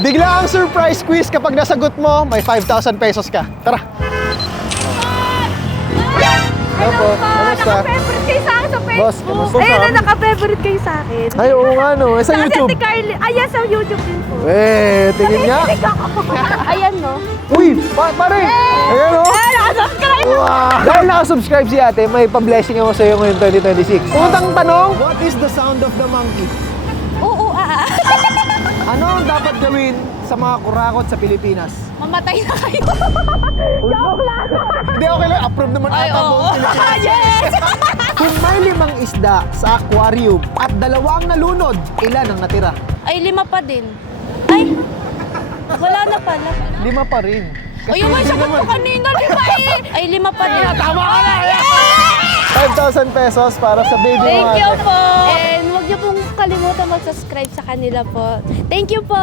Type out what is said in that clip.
Bigla ang surprise quiz kapag nasagot mo, may 5,000 pesos ka. Tara. Hello po, Kamusta? naka-favorite kayo sa akin sa Facebook. Boss, kamusta? Ayun na, naka-favorite kayo sa akin. Ay, oo nga no. Sa YouTube. Ate Carly. Ayan, sa YouTube din po. Tingin nga. Nakikinig ako. Ayan, no? Uy, pare. Ayan o. Naka-subscribe. Wow. Dahil naka-subscribe si ate, may pa-blessing ako sa iyo ngayon 2026. Unang tanong, what is the sound of the monkey? Oo, Ano ang dapat gawin sa mga kurakot sa Pilipinas? Mamatay na kayo. Joke lang. Hindi, okay lang. Approve naman Ay, ata oo. buong Pilipinas. Yes. Kung may 5 isda sa aquarium at 2 ang nalunod, ilan ang natira? Ay, 5 pa din. Ay, wala na pala. 5 pa rin. O yung may sagot ko kanina, 5 eh. Ay, 5 pa din. Tama ka na! 5,000 pesos para sa baby mo. Thank you ate. po. And huwag niyo pong kalimutan mag-subscribe sa kanila po. Thank you po.